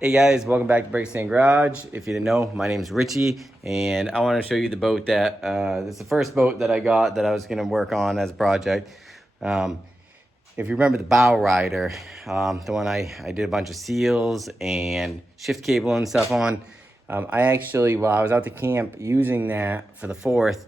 Hey guys, welcome back to Break Stand Garage. If you didn't know, my name's Richie, and I want to show you the boat that, this is the first boat that I got that I was going to work on as a project. If you remember the bow rider, the one I did a bunch of seals and shift cable and stuff on, I actually, while I was out to camp using that for the 4th,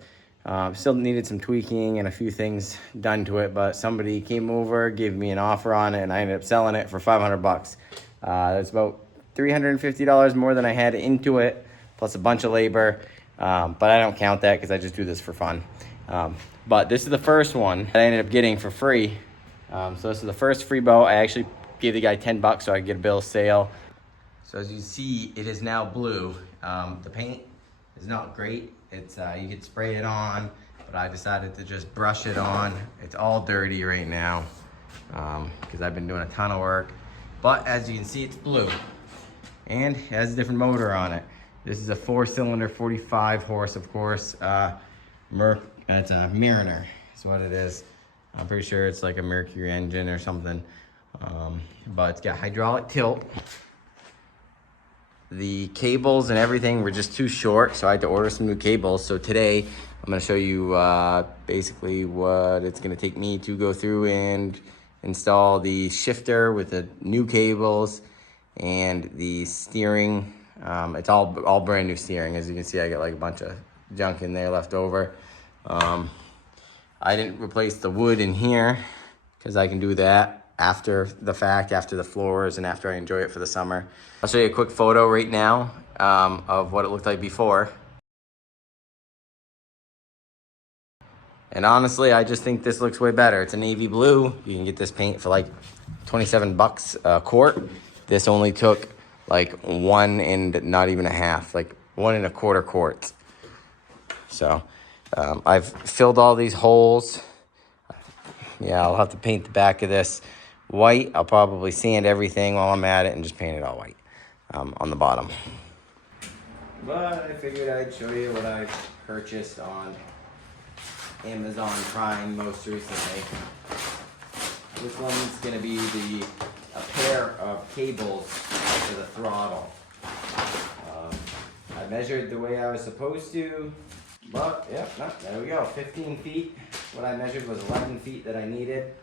still needed some tweaking and a few things done to it, but somebody came over, gave me an offer on it, and I ended up selling it for 500 bucks. That's about $350 more than I had into it, plus a bunch of labor. But I don't count that because I just do this for fun. But this is the first one that I ended up getting for free. So this is the first free boat. I actually gave the guy 10 bucks so I could get a bill of sale. So as you can see, it is now blue. The paint is not great. It's you could spray it on, but I decided to just brush it on. It's all dirty right now because I've been doing a ton of work. But as you can see, it's blue. And it has a different motor on it. This is a 4-cylinder, 45 horse, of course. It's a Mariner, is what it is. I'm pretty sure it's like a Mercury engine or something. But it's got hydraulic tilt. The cables and everything were just too short, so I had to order some new cables. So today, I'm gonna show you basically what it's gonna take me to go through and install the shifter with the new cables and the steering. It's all brand new steering. As you can see, I got like a bunch of junk in there left over. I didn't replace the wood in here because I can do that after the fact, after the floors and after I enjoy it for the summer. I'll show you a quick photo right now of what it looked like before. And honestly, I just think this looks way better. It's a navy blue. You can get this paint for like 27 bucks a quart. This only took like 1 and not even a half, like 1 1/4 quarts. So I've filled all these holes. Yeah, I'll have to paint the back of this white. I'll probably sand everything while I'm at it and just paint it all white on the bottom. But I figured I'd show you what I purchased on Amazon Prime most recently. This one's gonna be a pair of cables for the throttle. I measured the way I was supposed to, but there we go, 15 feet. What I measured was 11 feet that I needed.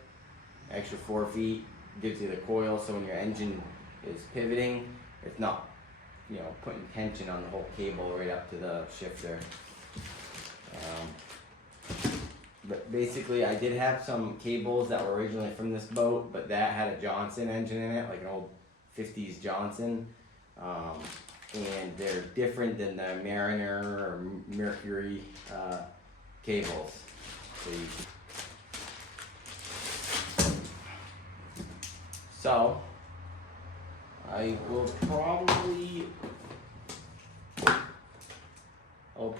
Extra 4 feet gives you the coil, so when your engine is pivoting, it's not, putting tension on the whole cable right up to the shifter. But basically, I did have some cables that were originally from this boat, but that had a Johnson engine in it, like an old 50s Johnson. And they're different than the Mariner or Mercury cables. So I will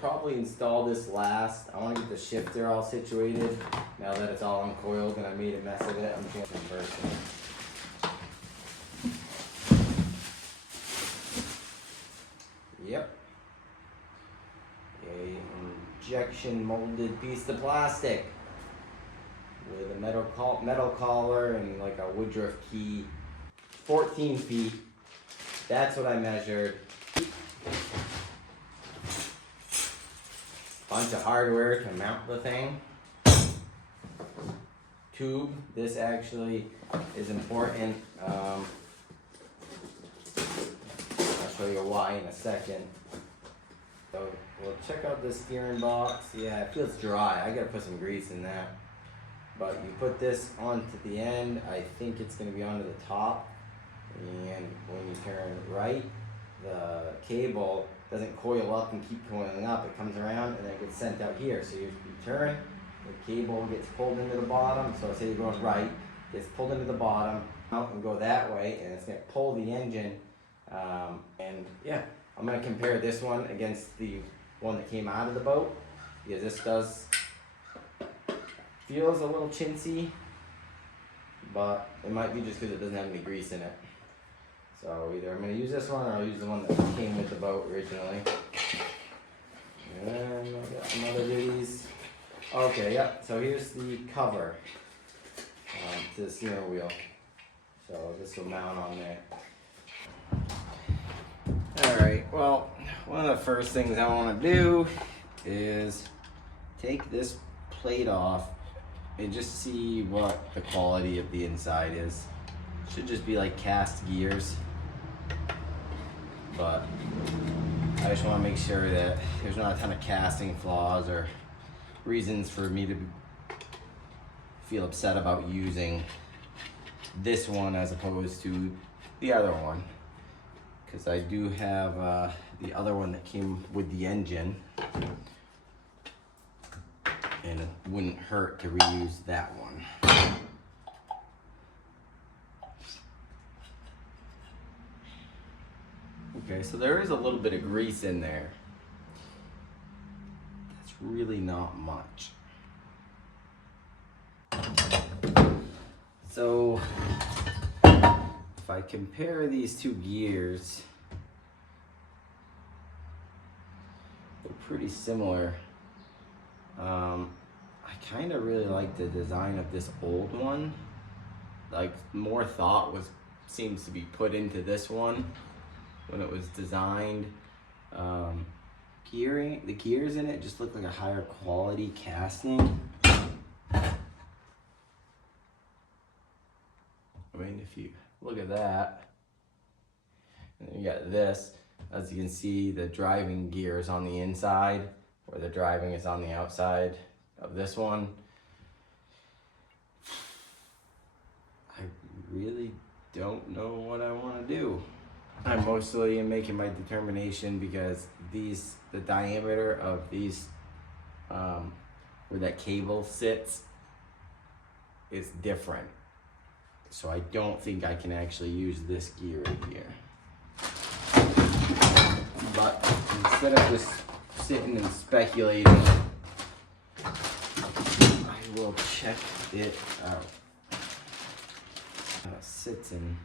probably install this last. I want to get the shifter all situated. Now that it's all uncoiled and I made a mess of it, I'm just going to convert it. Yep. A injection molded piece of plastic with a metal collar and like a Woodruff key. 14 feet. That's what I measured. Bunch of hardware to mount the thing. Tube. This actually is important. I'll show you why in a second. So we'll check out the steering box. Yeah, it feels dry. I gotta put some grease in that. But you put this onto the end. I think it's gonna be onto the top. And when you turn right, the cable doesn't coil up and keep coiling up. It comes around and then it gets sent out here. So you turn, the cable gets pulled into the bottom. So say you're going right, gets pulled into the bottom, out and go that way, and it's gonna pull the engine. And yeah, I'm gonna compare this one against the one that came out of the boat, because this feels a little chintzy, but it might be just because it doesn't have any grease in it. So either I'm going to use this one or I'll use the one that came with the boat originally. And then I've got some other goodies. Okay, yeah, so here's the cover to the steering wheel. So this will mount on there. right, well, one of the first things I want to do is take this plate off and just see what the quality of the inside is. Should just be like cast gears, but I just want to make sure that there's not a ton of casting flaws or reasons for me to feel upset about using this one as opposed to the other one, because I do have the other one that came with the engine, and it wouldn't hurt to reuse that one. Okay, so there is a little bit of grease in there. That's really not much. So if I compare these two gears, they're pretty similar. I kind of really like the design of this old one. Like, more thought seems to be put into this one when it was designed. The gears in it just look like a higher quality casting. I mean, if you look at that, and then you got this, as you can see, the driving gear is on the inside, where the driving is on the outside of this one. I really don't know what I want to do. I mostly am making my determination because the diameter of these, where that cable sits, is different. So I don't think I can actually use this gear in here. But instead of just sitting and speculating, I will check it out. How it sits in.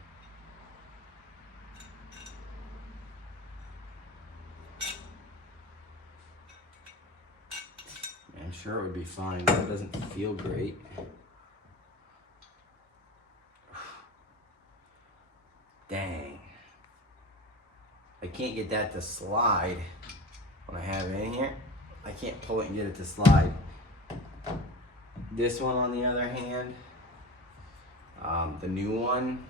I'm sure it would be fine, but it doesn't feel great. Dang. I can't get that to slide when I have it in here. I can't pull it and get it to slide. This one, on the other hand, the new one,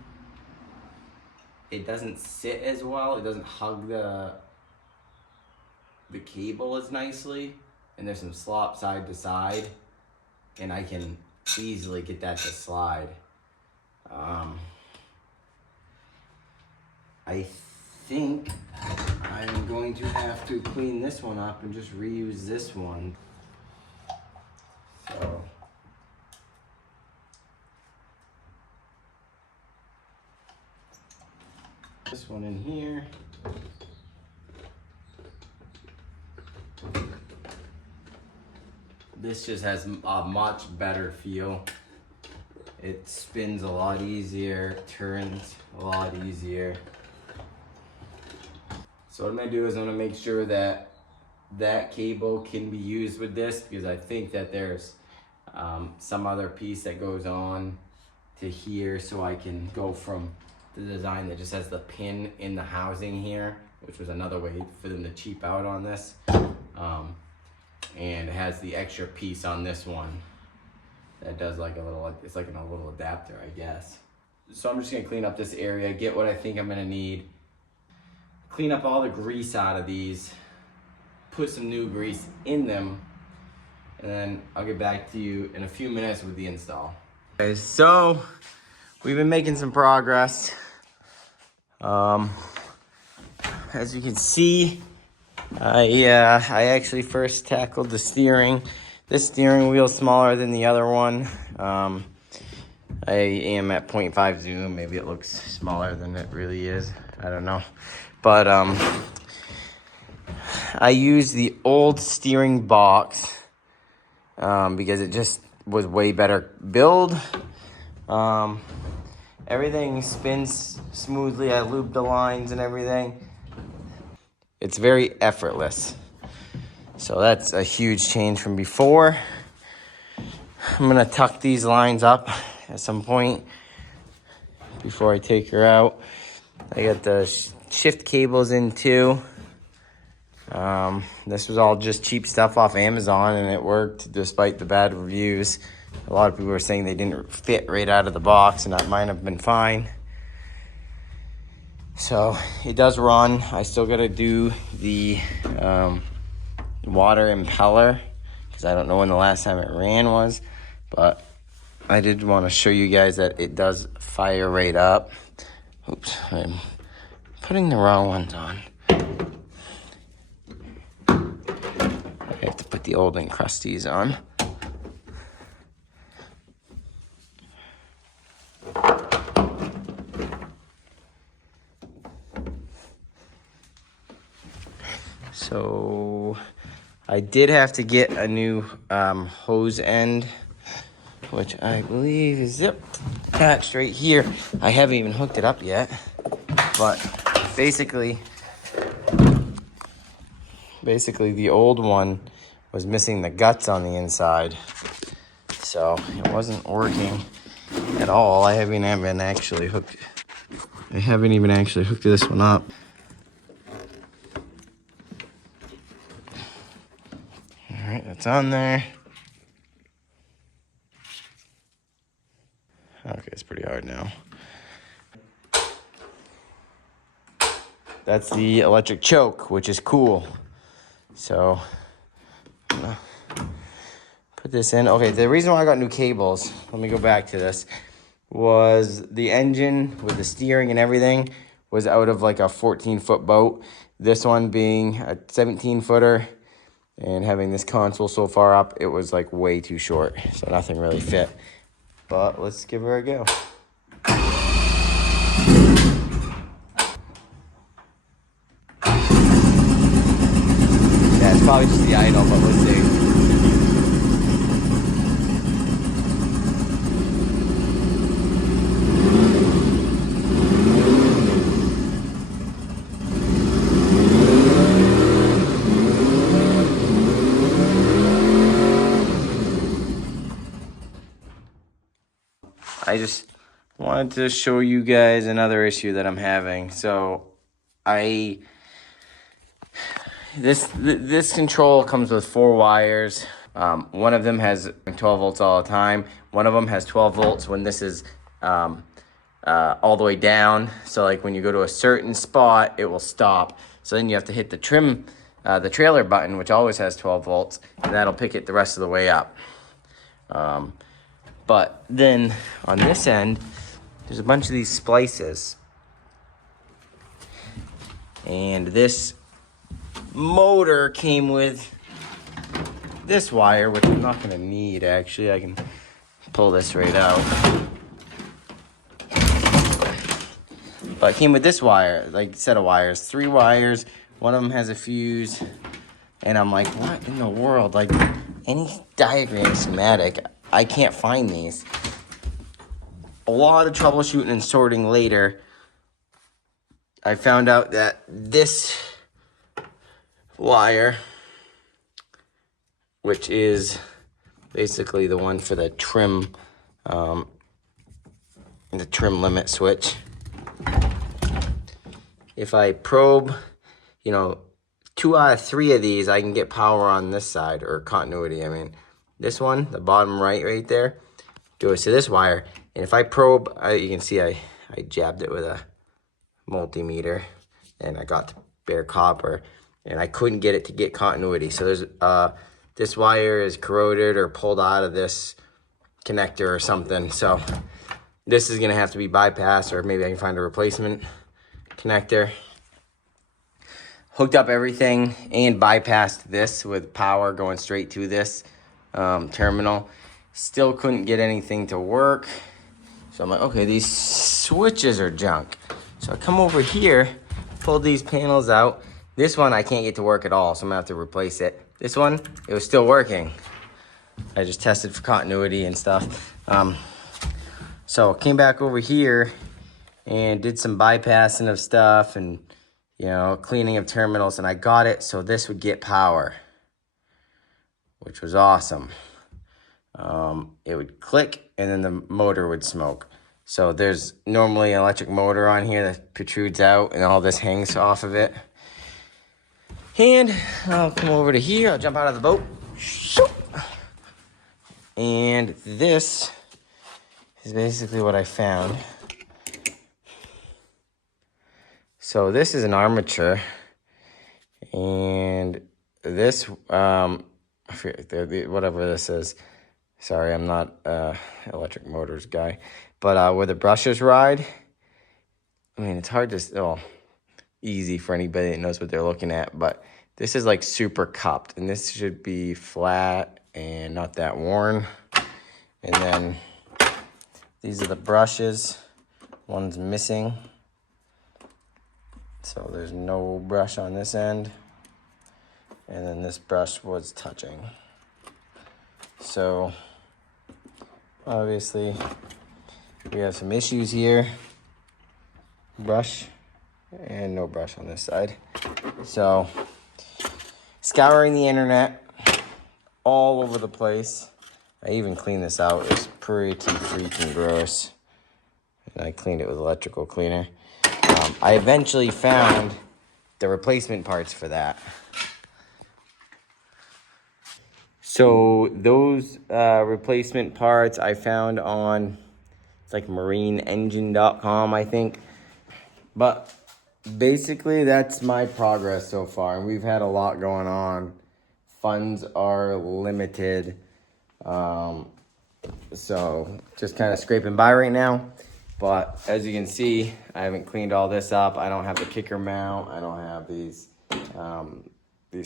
it doesn't sit as well. It doesn't hug the cable as nicely, and there's some slop side to side, and I can easily get that to slide. I think I'm going to have to clean this one up and just reuse this one. So this one in here. This just has a much better feel. It spins a lot easier, turns a lot easier. So what I'm gonna do is I'm gonna make sure that that cable can be used with this, because I think that there's some other piece that goes on to here, so I can go from the design that just has the pin in the housing here, which was another way for them to cheap out on this. And it has the extra piece on this one that does like a little, it's like a little adapter, I guess. So I'm just gonna clean up this area, get what I think I'm gonna need, clean up all the grease out of these, put some new grease in them, and then I'll get back to you in a few minutes with the install. Okay, so we've been making some progress. As you can see, I actually first tackled the steering. This steering wheel is smaller than the other one. I am at 0.5 zoom. Maybe it looks smaller than it really is. I don't know. But I used the old steering box because it just was way better build. Everything spins smoothly. I lubed the lines and everything. It's very effortless. So that's a huge change from before. I'm gonna tuck these lines up at some point before I take her out. I got the shift cables in too. This was all just cheap stuff off Amazon, and it worked despite the bad reviews. A lot of people were saying they didn't fit right out of the box, and that might have been fine. So it does run. I still got to do the water impeller because I don't know when the last time it ran was, but I did want to show you guys that it does fire right up. Oops, I'm putting the wrong ones on. I have to put the old Encrusties on. So I did have to get a new hose end, which I believe is attached right here. I haven't even hooked it up yet, but basically the old one was missing the guts on the inside, so it wasn't working at all. I haven't even actually hooked this one up. All right, that's on there. Okay, it's pretty hard now. That's the electric choke, which is cool. So I'm gonna put this in. Okay, the reason why I got new cables, let me go back to this, was the engine with the steering and everything was out of like a 14-foot boat. This one being a 17-footer and having this console so far up, it was like way too short. So nothing really fit. But let's give her a go. Yeah, it's probably just the idle, but let's see. I just wanted to show you guys another issue that I'm having. So this control comes with 4 wires. One of them has 12 volts all the time. One of them has 12 volts when this is all the way down. So like when you go to a certain spot, it will stop. So then you have to hit the trailer button, which always has 12 volts, and that'll pick it the rest of the way up. But then on this end, there's a bunch of these splices. And this motor came with this wire, which I'm not gonna need actually. I can pull this right out. But it came with this wire, like set of wires, 3 wires. One of them has a fuse. And I'm like, what in the world? Like any diagram schematic, I can't find these. A lot of troubleshooting and sorting later, I found out that this wire, which is basically the one for the trim limit switch. If I probe, 2 out of 3 of these, I can get power on this side, or continuity. I mean, this one, the bottom right there, goes to this wire. And if I probe, you can see I jabbed it with a multimeter, and I got the bare copper, and I couldn't get it to get continuity. So there's this wire is corroded or pulled out of this connector or something. So this is gonna have to be bypassed, or maybe I can find a replacement connector. Hooked up everything and bypassed this with power going straight to this terminal. Still couldn't get anything to work. So I'm like, okay, these switches are junk. So I come over here, pull these panels out. This one I can't get to work at all, so I'm gonna have to replace it. This one, it was still working. I just tested for continuity and stuff. So came back over here and did some bypassing of stuff and cleaning of terminals, and I got it so this would get power, which was awesome. It would click and then the motor would smoke. So there's normally an electric motor on here that protrudes out and all this hangs off of it. And I'll come over to here. I'll jump out of the boat. And this is basically what I found. So this is an armature. And this, I forget, whatever this is. Sorry, I'm not electric motors guy. But where the brushes ride, I mean, it's hard to, easy for anybody that knows what they're looking at. But this is like super cupped. And this should be flat and not that worn. And then these are the brushes. One's missing. So there's no brush on this end. And then this brush was touching. So obviously we have some issues here. Brush and no brush on this side. So scouring the internet all over the place. I even cleaned this out. It's pretty freaking gross. And I cleaned it with electrical cleaner. I eventually found the replacement parts for that. So those replacement parts I found on, it's like marineengine.com, I think. But basically that's my progress so far. And we've had a lot going on. Funds are limited. So just kind of scraping by right now. But as you can see, I haven't cleaned all this up. I don't have the kicker mount. I don't have these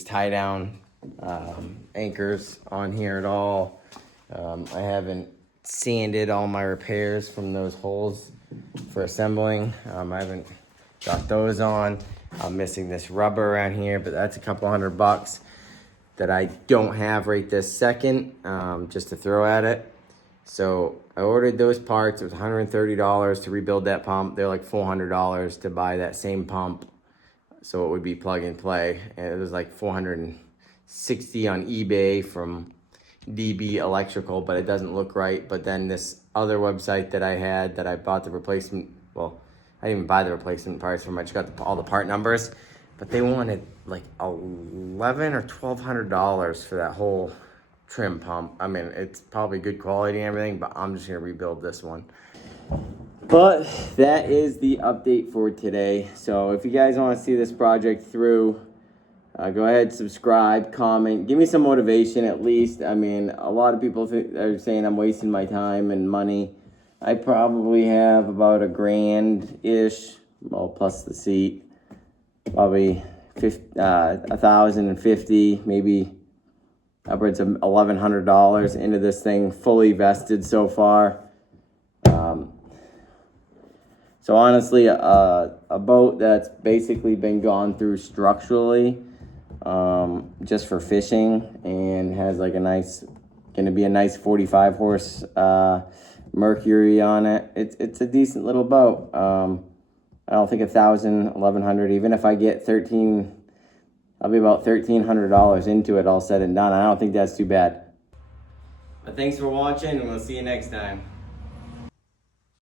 tie down anchors on here at all. I haven't sanded all my repairs from those holes for assembling. I haven't got those on. I'm missing this rubber around here, but that's a couple $100 that I don't have right this second, just to throw at it. So I ordered those parts. It was $130 to rebuild that pump. They're like $400 to buy that same pump. So it would be plug and play. And it was like $460 on eBay from DB Electrical, but it doesn't look right. But then this other website that I had that I bought the replacement, well, I didn't even buy the replacement parts from. I just got all the part numbers. But they wanted like $1,100 or $1,200 for that whole trim pump. I mean, it's probably good quality and everything, but I'm just gonna rebuild this one. But that is the update for today. So if you guys want to see this project through, go ahead, subscribe, comment, give me some motivation at least. I mean, a lot of people are saying I'm wasting my time and money. I probably have about $1,000-ish, well, plus the seat, probably $1,050, maybe upwards of $1,100 into this thing, fully vested so far. So honestly, a boat that's basically been gone through structurally, just for fishing, and has like gonna be a nice 45 horse Mercury on it. It's a decent little boat. I don't think $1,000, $1,100, even if I get 13, I'll be about $1,300 into it all said and done. I don't think that's too bad. But thanks for watching, and we'll see you next time.